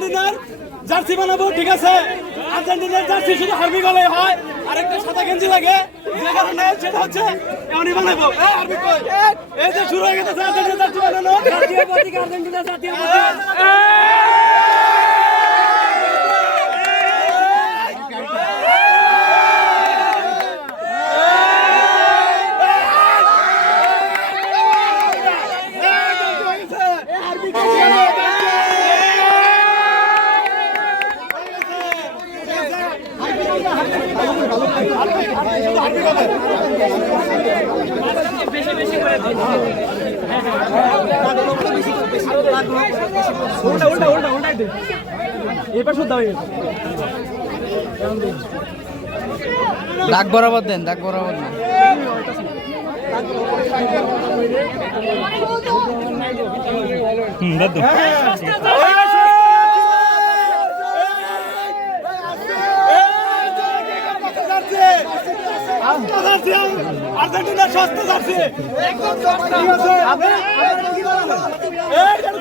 আর্জেন্টিনার জার্সি বানাবো, ঠিক আছে? আর্জেন্টিনার জার্সি শুধু হার্বি গলে হয়, আরেকটা সাদা গেঞ্জি লাগে, যে কারণে সেটা হচ্ছে এমনই বানাবো। এই যে শুরু হয়ে গেছে আর্জেন্টিনার জার্সি বানানো। জাতীয় প্রতীক আর্জেন্টিনার জাতীয় প্রতীক। দাগ বরাবর দেন, দাগ বরাবর দেন। আর্জেন্টিনার সস্তা জার্সি একদম সস্তা।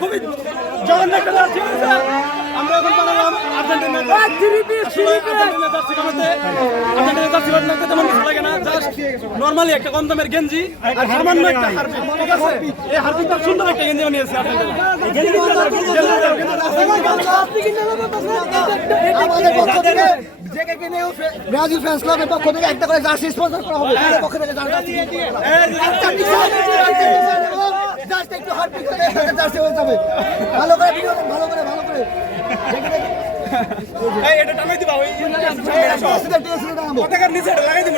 খুবই জঘন্য একটা জার্সি। আমরা এখন বানালাম আর্জেন্টিনার জার্সি বানাতে। আর্জেন্টিনার জার্সি বানাতে তেমন ভালো লাগে না, জাস্ট নরমালি একটা কম দামের গেঞ্জি আর সামান্য একটা হারবিট, ঠিক আছে? এই হারবিটটা সুন্দর একটা গেঞ্জি বানিয়েছে আর্জেন্টিনা। ব্রাজিল ফ্যান্স ক্লাবের পক্ষ থেকে একটা করে জার্সি স্পন্সর করা হবে। পক্ষ থেকে জার্সি একটু হার্পিক জার্সি হয়ে যাবে। ভালো করে ভিডিও, ভালো করে এটা টানাই দিবা ওই নিচে লাগাই দিব।